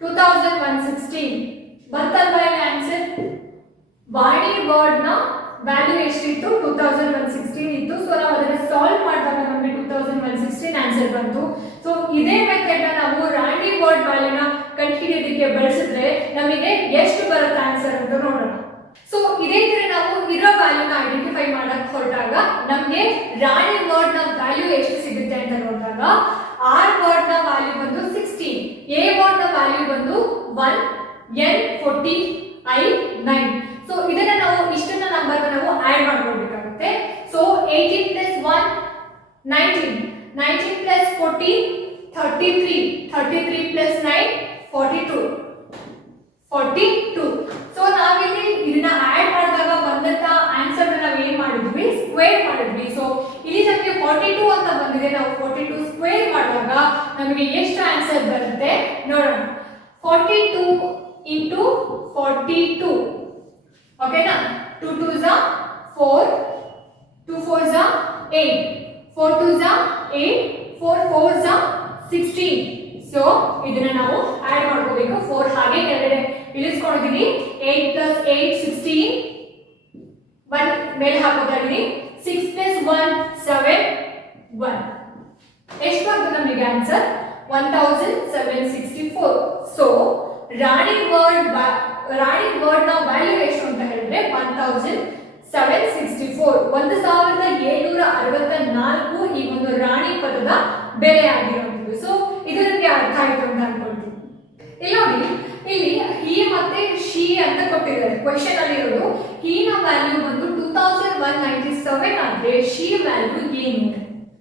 [SPEAKER 1] two thousand one sixteen ಬಂತಲ್ವಾ ಇಲ್ಲಿ ಆನ್ಸರ್ ವಾಣಿ ವರ್ಡ್ನ ವ್ಯಾಲ್ಯೂ ಎಷ್ಟಿತ್ತು ಟೂ ತೌಸಂಡ್ ಒನ್ ಸಿಕ್ಸ್ಟೀನ್ ಇತ್ತು. ಸೊ ನಾವು ಅದನ್ನ ಸಾಲ್ವ್ ಮಾಡಿದಾಗ ನಮಗೆ two thousand one sixteen answer ಬಂತು. ಸೊ ಇದೇ ಮೆಥಡ್ ನಾವು ರಾಣಿ ವರ್ಡ್ ವ್ಯಾಲ್ಯೂನ ಕಂಡುಹಿಡಿಯೋದಕ್ಕೆ ಬಳಸಿದ್ರೆ ನಮಗೆ ಎಷ್ಟು ಬರುತ್ತೆ ಆನ್ಸರ್ ಅಂತ ನೋಡೋಣ. ಸೊ ಇದೇ ವ್ಯಾಲ್ಯೂನ ಐಡೆಂಟಿಫೈ ಮಾಡಕ್ ಹೊರಟಾಗ ನಮಗೆ ರಾಣಿ ವರ್ಡ್ನ ವ್ಯಾಲ್ಯೂ ಎಷ್ಟು ಸಿಗುತ್ತೆ ಅಂತ ನೋಡಿದಾಗ ಆರ್ ವರ್ಡ್ನ ವ್ಯಾಲ್ಯೂ ಬಂದು ಸಿಕ್ಸ್ಟೀನ್ ಎ ವರ್ಡ್ನ ವ್ಯಾಲ್ಯೂ ಬಂದು one N forty I nine so ಇದನ್ನ ನಾವು ಇಷ್ಟನ್ನ ನಂಬರ್ ನಾವು add ಮಾಡ್ಕೊಳ್ಬೇಕಾಗುತ್ತೆ. So eighteen plus one nineteen nineteen plus fourteen thirty three thirty three plus nine forty two forty two so ನಾವಿಲ್ಲಿ ಇದನ್ನ add ಮಾಡಿದಾಗ ಬಂದಂತ ಆನ್ಸರ್ ನಾವು ಏನ್ ಮಾಡಿದ್ವಿ ಸ್ಕ್ವೇರ್ ಮಾಡಿದ್ವಿ ಸೊ ಇಲ್ಲಿ ನಮಗೆ ಫಾರ್ಟಿ ಟೂ ಅಂತ ಬಂದಿದೆ ನಾವು ಫಾರ್ಟಿ ಟೂ ಸ್ಕ್ವೇರ್ ಮಾಡುವಾಗ ನಮಗೆ ಎಷ್ಟು ಆನ್ಸರ್ ಬರುತ್ತೆ? ನೋಡೋಣ. Forty two into forty two ಓಕೆನಾ ಟೂ ಟೂ ಝಾ ಫೋರ್ ಟೂ ಫೋರ್ ಝಾ ಏಟ್ ಫೋರ್ ಟೂ ಝಾ ಏಟ್ ಫೋರ್ ಫೋರ್ ಝಾ ಸಿಕ್ಸ್ಟೀನ್ ಸೊ ಇದನ್ನ ನಾವು ಆಡ್ ಮಾಡ್ಕೋಬೇಕು. ಫೋರ್ ಹಾಗೆ ಕೆಳಗಡೆ ಇಳಿಸ್ಕೊಂಡಿದ್ದೀನಿ eight plus eight sixteen one ಮೇಲೆ ಹಾಕೋತಾ six plus one seven one ಎಷ್ಟು ಬಂತು ನಮಗೆ answer one thousand seven sixty four so Rani word Rani ವರ್ಡ್ನ value ಎಷ್ಟು ಅಂತ ಹೇಳಿದ್ರೆ one thousand seven sixty four ಒಂದು ಸಾವಿರದ ಏಳ್ನೂರ ಅರವತ್ತ ನಾಲ್ಕು ಈ ಒಂದು ರಾಣಿ ಪದದ ಬೆಲೆ ಆಗಿರುವಂಥದ್ದು ಸೊ ಇದು ನಿಮಗೆ ಅರ್ಥ ಆಯ್ತು ಅಂತ ಅನ್ಕೊಳ್ತೀನಿ. ಇಲ್ಲಿ ಇಲ್ಲಿ ಹಿ ಮತ್ತೆ ಶಿ ಅಂತ ಕೊಟ್ಟಿದ್ದಾರೆ. ಕ್ವೆಶನ್ ಅಲ್ಲಿ ಇರೋದು, ಹೀನ ವ್ಯಾಲ್ಯೂ ಬಂದು two thousand one ninety seven ಆದ್ರೆ ಶಿ ವ್ಯಾಲ್ಯೂ ಏನು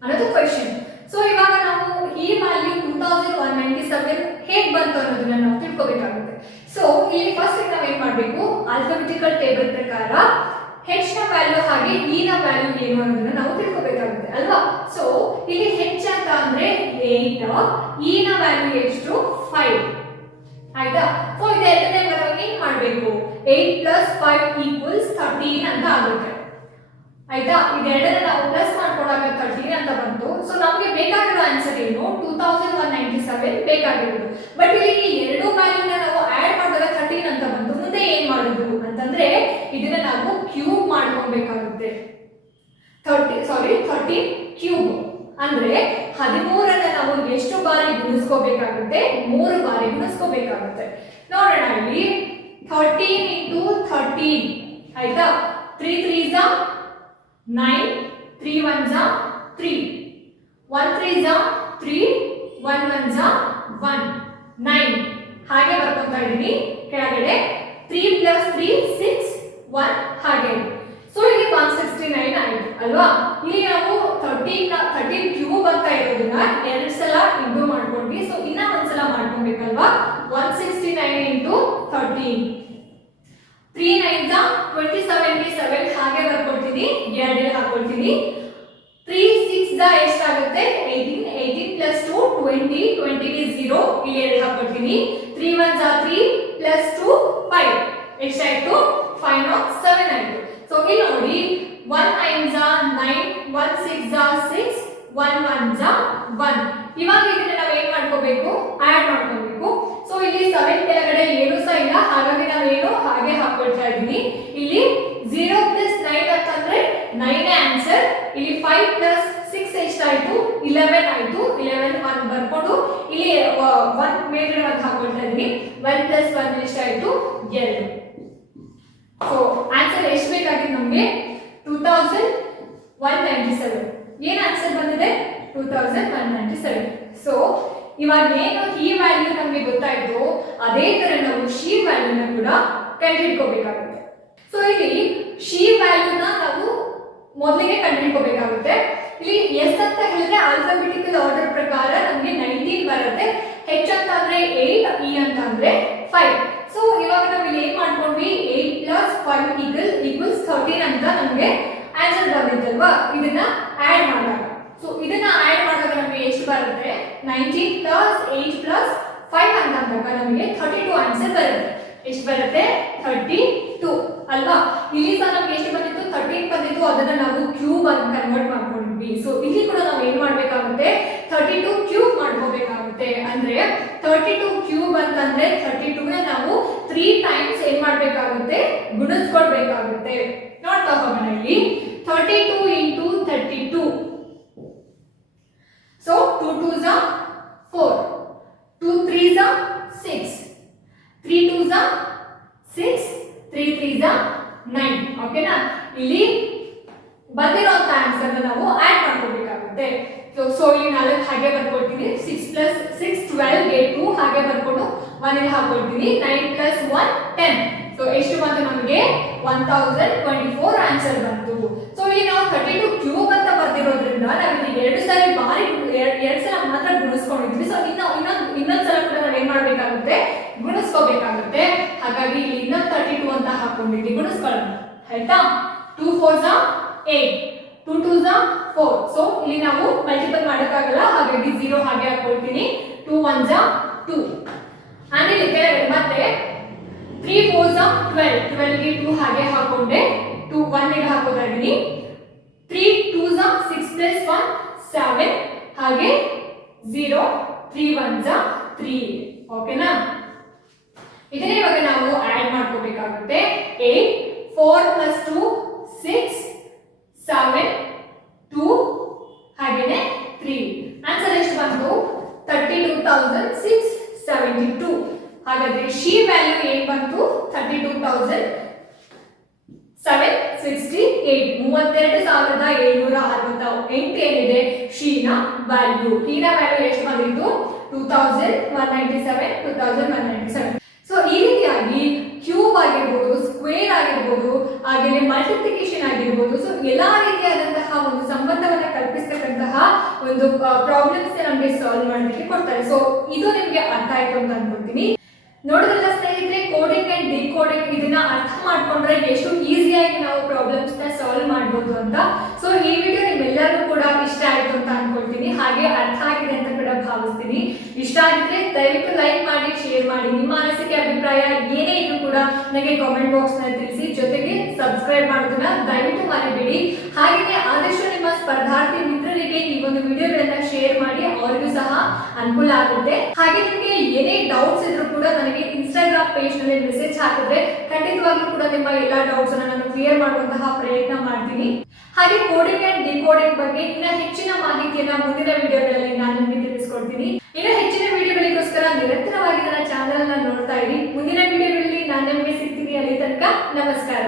[SPEAKER 1] ಅನ್ನೋದು ಕ್ವೆಶನ್ ಸೊ ಇವಾಗ ನಾವು ಈ value two thousand one ninety seven ಹೇಗೆ ಬಂತು ಅನ್ನೋದನ್ನ ನಾವು ತಿಳ್ಕೊಬೇಕಾಗುತ್ತೆ. ಸೊ ಇಲ್ಲಿ ಫಸ್ಟ್ ನಾವು ಏನ್ ಮಾಡಬೇಕು? ಆಲ್ಫಾಬೆಟಿಕಲ್ ಟೇಬಲ್ ಪ್ರಕಾರ ಹೆಚ್ನ ವ್ಯಾಲ್ಯೂ ಹಾಗೆ ಇ ನ ವ್ಯಾಲ್ಯೂ ಏನು ಅನ್ನೋದನ್ನ ನಾವು ತಿಳ್ಕೊಬೇಕಾಗುತ್ತೆ, ಅಲ್ವಾ? ಸೊ ಇಲ್ಲಿ ಹೆಚ್ ಅಂತ ಅಂದ್ರೆ ಏಟ್ ಇ ನ ವ್ಯಾಲ್ಯೂ ಎಷ್ಟು? ಫೈವ್ ಆಯ್ತಾ? ಸೊ ಇದೆರಡನೇ ಬರುವಾಗ ಏನ್ ಮಾಡ್ಬೇಕು? Eight plus five equals thirteen ಅಂತ ಆಗುತ್ತೆ. ಆಯ್ತಾ? ಇದೆರಡನ್ನ ನಾವು ಪ್ಲಸ್ ಮಾಡ್ಕೊಂಡಾಗ ತರ್ಟೀನ್ ಅಂತ ಬಂತು. ಸೊ ನಮಗೆ ಬೇಕಾಗಿರೋ ಆನ್ಸರ್ ಏನು? Two thousand one ninety seven ಬೇಕಾಗಿರೋದು. ಬಟ್ ಇಲ್ಲಿ ಈ ಎರಡು ವ್ಯಾಲ್ಯೂನ ನಾವು ಆಡ್ ಮಾಡಿದಾಗ ತರ್ಟೀನ್ ಅಂತ ಬಂತು. ಮುಂದೆ ಏನ್ ಮಾಡೋದು? ಅಂತಂದ್ರೆ, ಇದನ್ನ ನಾವು ಕ್ಯೂಬ್ ಮಾಡ್ಕೊಬೇಕಾಗುತ್ತೆ. ಥರ್ಟಿ ಸಾರಿ ಥರ್ಟೀನ್ ಕ್ಯೂಬ್ ಅಂದ್ರೆ ಹದಿಮೂರನ್ನ ನಾವು ಎಷ್ಟು ಬಾರಿ ಗುಣಿಸ್ಕೋಬೇಕಾಗುತ್ತೆ? ಮೂರು ಬಾರಿ ಗುಣಿಸ್ಕೋಬೇಕಾಗುತ್ತೆ. ನೋಡೋಣ ಇಲ್ಲಿ. ಥರ್ಟೀನ್ ಇಂಟು ಥರ್ಟೀನ್ ಆಯ್ತಾ? ತ್ರೀ ತ್ರೀ ಝಾ ನೈನ್ ತ್ರೀ ಒನ್ ಝಾ ತ್ರೀ ಒನ್ ತ್ರೀ ಝಾ ತ್ರೀ ಒನ್ ಒನ್ ಝಾ ಒನ್ ನೈನ್ ಹಾಗೆ ಬರ್ಕೊಂತ ಇದ್ದೀನಿ. ಕೆಳಗಡೆ three plus three six one ಹಾಗೆ. ಸೊ ಇಲ್ಲಿ ಒನ್ ಸಿಕ್ಸ್ಟಿ ನೈನ್ ಆಯ್ತು, ಅಲ್ವಾ? ಇಲ್ಲಿ ನಾವು ಥರ್ಟೀನ್ ಥರ್ಟೀನ್ ಕ್ಯೂಬ್ ಅಂತ ಇರೋದನ್ನ ಎರಡು ಸಲ ಇಂಟು ಮಾಡ್ಕೊಂಡ್ವಿ. ಸೊ ಇನ್ನ ಮಾಡ್ಕೊಬೇಕಲ್ವಾ? One sixty nine into thirteen three nine twenty seventy seven ಹಾಗೆ ಬರ್ಕೊಳ್ತೀನಿ ಎರಡು ಹಾಕೊಳ್ತೀನಿ ತ್ರೀ ಸಿಕ್ಸ್ ದ ಎಷ್ಟಾಗುತ್ತೆ eighteen eighteen plus two twenty ಟ್ವೆಂಟಿಗೆ zero ಇಲ್ಲಿ ಎರಡು ಹಾಕ್ಬಿಡ್ತೀನಿ ತ್ರೀ ಒನ್ ಜಾ ತ್ರೀ ಪ್ಲಸ್ ಟು ಫೈವ್ ಎಷ್ಟಾಯ್ತು ಫೈವ್ ನಾಟ್ ಸೆವೆನ್ ಆಯ್ತು. ಸೊ ಇಲ್ಲಿ ನೋಡಿ ಒನ್ ನೈನ್ ಜಾ ನೈನ್ ಒನ್ ಸಿಕ್ಸ್ ಜಾ ಸಿಕ್ಸ್ ಒನ್ ಒನ್ ಜಾ ಒನ್ ಇವಾಗ ಇದನ್ನ ನಾವು ಏನ್ ಮಾಡ್ಕೋಬೇಕು ಆಡ್ ಮಾಡ್ಕೋಬೇಕು ಸೊ ಇಲ್ಲಿ ಸೆವೆನ್ ಕೆಳಗಡೆ ಏನು ಸಹ ಇಲ್ಲ ಹಾಗಾಗಿ ನಾವೇನು ಹಾಗೆ ಹಾಕೊಳ್ತಾ ಇದ್ದೀನಿ ಇಲ್ಲಿ ಝೀರೋ ಪ್ಲಸ್ ನೈನ್ ಅಂತಂದ್ರೆ ನೈನ್ ಆನ್ಸರ್ ಇಲ್ಲಿ ಫೈವ್ ಪ್ಲಸ್ ಸಿಕ್ಸ್ ಎಷ್ಟಾಯ್ತು ಇಲೆವೆನ್ ಆಯ್ತು ಇಲೆವೆನ್ ಒನ್ ಬರ್ಕೊಂಡು ಇಲ್ಲಿ ಒನ್ ಮೇಲ್ಗಡೆ ಒಂದು ಹಾಕೊಳ್ತಾ ಒನ್ ಪ್ಲಸ್ ಒನ್ ಎಷ್ಟಾಯ್ತು ಎರಡು. ಸೊ ಆನ್ಸರ್ ಎಷ್ಟು ಬೇಕಾಗಿತ್ತು ನಮಗೆ? Two thousand one ninety seven ಏನ್ ಆನ್ಸರ್ ಬಂದಿದೆ? Two thousand one ninety seven so ಇವಾಗ ಏನು ಈ ವ್ಯಾಲ್ಯೂ ನಮಗೆ ಗೊತ್ತಾಯ್ತು, ಅದೇ ತರ ನಾವು ಶಿ ವ್ಯಾಲ್ಯೂನ ಕೂಡ ಕಂಡುಹಿಡ್ಕೋಬೇಕಾಗುತ್ತೆ. ಸೊ ಇಲ್ಲಿ ಶಿ ವ್ಯಾಲ್ಯೂನ ನಾವು ಮೊದಲಿಗೆ ಕಂಡುಹಿಡ್ಕೋಬೇಕಾಗುತ್ತೆ. ಇಲ್ಲಿ ಎಸ್ ಅಂತ ಹೇಳಿದ್ರೆ ಆಲ್ಫಾಬೆಟಿಕಲ್ ಆರ್ಡರ್ ಪ್ರಕಾರ ನಮಗೆ ನೈನ್ಟೀನ್ ಬರುತ್ತೆ. ಹೆಚ್ ಅಂತ ಅಂದ್ರೆ ಏಟ್ ಇ ಅಂತ ಫೈವ್ ಸೊ ಇವಾಗ ನಾವು ಇಲ್ಲಿ ಏನ್ ಮಾಡ್ಕೊಂಡ್ವಿ? Eight plus five equal equals thirteen ಅಂತ ನಮಗೆ ಆನ್ಸರ್ ಬಂದಿದ್ದಲ್ವಾ ಇದನ್ನ ಆಡ್ ಮಾಡಿದಾಗ. ಸೊ ಇದನ್ನ ಆಡ್ ಮಾಡಿದಾಗ ನಮಗೆ ಎಷ್ಟು ಬರುತ್ತೆ? Nineteen plus eight plus five ಅಂತ ಅಂದಾಗ ನಮಗೆ ಥರ್ಟಿ ಟು ಆನ್ಸರ್ ಬರುತ್ತೆ. ಎಷ್ಟು ಬರುತ್ತೆ? ಥರ್ಟಿ ಟು ಅಲ್ವಾ? ಇಲ್ಲಿ ಸಹ ನಮ್ಗೆ ಎಷ್ಟು ಬಂದಿತ್ತು? ಥರ್ಟೀನ್ ಬಂದಿತ್ತು. ಅದನ್ನ ನಾವು ಕ್ಯೂಬ್ ಅಂತ ಕನ್ವರ್ಟ್ ಮಾಡ್ಕೊಂಡ್ವಿ ಸೊ ಇಲ್ಲಿ ಕೂಡ ನಾವು ಏನ್ ಮಾಡ್ಬೇಕಾಗುತ್ತೆ? ಥರ್ಟಿ ಟು ಕ್ಯೂಬ್ ಮಾಡ್ಕೋಬೇಕಾಗುತ್ತೆ. ಅಂದ್ರೆ ಥರ್ಟಿ ಟು ಕ್ಯೂಬ್ ಅಂತಂದ್ರೆ ಥರ್ಟಿ ಟೂ ನ ನಾವು ತ್ರೀ ಟೈಮ್ಸ್ ಏನ್ ಮಾಡ್ಬೇಕಾಗುತ್ತೆ? ಗುಣಿಸ್ಕೊಳ್ಬೇಕಾಗುತ್ತೆ. ನೋಡ್ತಾ ಹೋಗೋಣ ಇಲ್ಲಿ. Thirty two into thirty two so two two Jha four two three ಝಾ ಸಿಕ್ಸ್ ತ್ರೀ ಟೂ ಝಾ ಸಿಕ್ಸ್ ತ್ರೀ ತ್ರೀ ಝಾ ನೈನ್ ಓಕೆನಾ ಇಲ್ಲಿ ಬಂದಿರೋಂಥ ಆನ್ಸರ್ನ ನಾವು ಆಡ್ ಮಾಡ್ಕೋಬೇಕಾಗುತ್ತೆ. ಸೊ ಇಲ್ಲಿ ನಾಲ್ಕು ಹಾಗೆ ಬರ್ಕೊಳ್ತೀನಿ. Six plus six twelve eight ಹಾಗೆ ಬರ್ಕೊಂಡು ಇಲ್ಲಿ ಹಾಕೊಳ್ತೀನಿ nine plus one ten so ಎಷ್ಟು ಬಂತು ನಮಗೆ? One thousand twenty four answer ಬಂತು. ಸೊ ಇಲ್ಲಿ ನಾವು ಥರ್ಟಿ ಟು ಕ್ಯೂಬ್ ಅಂತ ಬರ್ದಿರೋದ್ರಿಂದ ನಾವು ಇಲ್ಲಿ ಎರಡು ಸಲ ಬಾರಿ ಎರಡು ಸಲ ಮಾತ್ರ ಗುಣಿಸ್ಕೊಂಡಿದ್ವಿ. ಸೊ ಇನ್ನ ಇನ್ನೊಂದು ಇನ್ನೊಂದು ಸಲ ಕೂಡ ನಾವು ಏನ್ ಮಾಡ್ಬೇಕಾಗುತ್ತೆ? ಗುಣಿಸ್ಕೋಬೇಕಾಗುತ್ತೆ. ಹಾಗಾಗಿ ಇಲ್ಲಿ ಇನ್ನೊಂದು ಥರ್ಟಿ ಟು ಅಂತ ಹಾಕೊಂಡಿದ್ವಿ. ಗುಣಿಸ್ಕೊಳ್ಳೋಣ. ಆಯ್ತಾ? Two four eight two two Jha four so ಇಲ್ಲಿ ನಾವು ಮಲ್ಟಿಪಲ್ ಮಾಡೋಕ್ಕಾಗಲ್ಲ. ಹಾಗಾಗಿ ಝೀರೋ ಹಾಗೆ ಹಾಕೊಳ್ತೀನಿ ಟೂ ಒನ್ ಝಾ ಟೂ ಆಮೇಲೆ ಕೆಳಗಡೆ ಮತ್ತೆ ತ್ರೀ ಫೋರ್ ಝಾ ಟ್ವೆಲ್ ಟ್ವೆಲ್ಗೆ ಟೂ ಹಾಗೆ ಹಾಕೊಂಡೆ. ಟೂ ಒನ್ಗೆ ಹಾಕೋತಾ ತ್ರೀ ಟೂ ಝಾ ಸಿಕ್ಸ್ ಪ್ಲಸ್ ಒನ್ ಸೆವೆನ್ ಹಾಗೆ ಝೀರೋ ತ್ರೀ ಒನ್ ಝಾ ತ್ರೀ ಓಕೆನಾ ಇದನ್ನೇ ಇವಾಗ ನಾವು ಆಡ್ ಮಾಡ್ಕೋಬೇಕಾಗುತ್ತೆ. Eight four plus two six seven two ಹಾಗೇನೆ ತ್ರೀ ಆನ್ಸರ್ ಎಷ್ಟು ಬಂತು? Thirty two thousand six seventy two ಹಾಗಾದ್ರೆ ಶಿ ವ್ಯಾಲ್ಯೂ ಏನ್ ಬಂತು? Thirty two thousand seven sixty eight ಮೂವತ್ತೆರಡು ಸಾವಿರದ ಏಳ್ನೂರ ಅರವತ್ತ. ಎಂಟು ಏನಿದೆ? ಶೀನ ವ್ಯಾಲ್ಯೂ ಹೀನ ವ್ಯಾಲ್ಯೂ ಎಷ್ಟು ಬಂದಿತ್ತು? Two thousand one ninety seven two thousand one ninety seven so ಈ ರೀತಿಯಾಗಿ ಕ್ಯೂಬ್ ಆಗಿರ್ಬೋದು ಸ್ಕ್ವೇರ್ ಆಗಿರ್ಬೋದು ಹಾಗೆ ಮಲ್ಟಿಪ್ಲಿಕೇಶನ್ ಆಗಿರ್ಬೋದು ಸೊ ಎಲ್ಲಾ ರೀತಿಯಾದಂತಹ ಒಂದು ಸಂಬಂಧವನ್ನ ಕಲ್ಪಿಸ್ತಕ್ಕಂತಹ ಒಂದು ಪ್ರಾಬ್ಲಮ್ಸ್ ನಮಗೆ ಸಾಲ್ವ್ ಮಾಡಲಿಕ್ಕೆ ಕೊಡ್ತಾರೆ. ಸೊ ಇದು ನಿಮಗೆ ಅರ್ಥ ಆಯ್ತು ಅಂತ ಅನ್ಕೊಳ್ತೀನಿ. ನೋಡಿದ್ರಲ್ಲ ಸ್ನೇಹಿತರೆ ಕೋಡಿಂಗ್ ಅಂಡ್ ಡಿಕೋಡಿಂಗ್ ಇದನ್ನ ಅರ್ಥ ಮಾಡ್ಕೊಂಡ್ರೆ ಎಷ್ಟು ಈಸಿಯಾಗಿ ನಾವು ಪ್ರಾಬ್ಲಮ್ಸ್ನ ಸಾಲ್ವ್ ಮಾಡ್ಬೋದು ಅಂತ. ಸೊ ಈ ವಿಡಿಯೋ ನಿಮ್ಮೆಲ್ಲರಿಗೂ ಕೂಡ ಇಷ್ಟ ಆಯ್ತು ಅಂತ ಅನ್ಕೊಳ್ತೀನಿ. ಹಾಗೆ ಅರ್ಥ ಆಗಿದೆ ಇಷ್ಟ ಆಗಿದ್ರೆ ದಯವಿಟ್ಟು ಲೈಕ್ ಮಾಡಿ ಶೇರ್ ಮಾಡಿ. ನಿಮ್ಮ ಅನಿಸಿಕೆ, ಅಭಿಪ್ರಾಯ ಏನೇ ಇದ್ರೂ ಕೂಡ ನನಗೆ ಕಾಮೆಂಟ್ ಬಾಕ್ಸ್ನಲ್ಲಿ ತಿಳಿಸಿ. ಜೊತೆಗೆ ಸಬ್ಸ್ಕ್ರೈಬ್ ಮಾಡೋದನ್ನ ದಯವಿಟ್ಟು ಮರಿಬೇಡಿ. ಹಾಗೆಯೇ ಆದಷ್ಟು ನಿಮ್ಮ ಸ್ಪರ್ಧಾರ್ಥಿ ಮಿತ್ರರಿಗೆ ಈ ಒಂದು ವಿಡಿಯೋಗಳನ್ನ ಶೇರ್ ಮಾಡಿ ಅವರಿಗೂ ಸಹ ಅನುಕೂಲ ಆಗುತ್ತೆ. ಹಾಗೆ ನಿಮಗೆ ಏನೇ ಡೌಟ್ಸ್ ಇದ್ರೂ ಕೂಡ ನನಗೆ ಇನ್ಸ್ಟಾಗ್ರಾಮ್ ಪೇಜ್ನಲ್ಲಿ ಮೆಸೇಜ್ ಹಾಕಿದ್ರೆ ಖಂಡಿತವಾಗ್ಲೂ ಕೂಡ ನಿಮ್ಮ ಎಲ್ಲಾ ಡೌಟ್ಸ್ ಅನ್ನ ನಾನು ಕ್ಲಿಯರ್ ಮಾಡುವಂತಹ ಪ್ರಯತ್ನ ಮಾಡ್ತೀನಿ. ಹಾಗೆ ಕೋಡಿಂಗ್ ಅಂಡ್ ಡಿಕೋಡಿಂಗ್ ಬಗ್ಗೆ ಇನ್ನ ಹೆಚ್ಚಿನ ಮಾಹಿತಿಯನ್ನ ಮುಂದಿನ ವಿಡಿಯೋಗಳಲ್ಲಿ ನಾನು ನಿಮಗೆ ತಿಳಿಸ್ಕೊಡ್ತೀನಿ. ಇನ್ನ ಹೆಚ್ಚಿನ ವಿಡಿಯೋಗಳಿಗೋಸ್ಕರ ನಿರಂತರವಾಗಿ ನನ್ನ ಚಾನೆಲ್ ನೋಡ್ತಾ ಇರಿ. ಮುಂದಿನ ವಿಡಿಯೋಗಳಲ್ಲಿ ನಾನು ನಿಮಗೆ ಸಿಗ್ತೀನಿ ಅಲ್ಲಿ ತನಕ. ನಮಸ್ಕಾರ.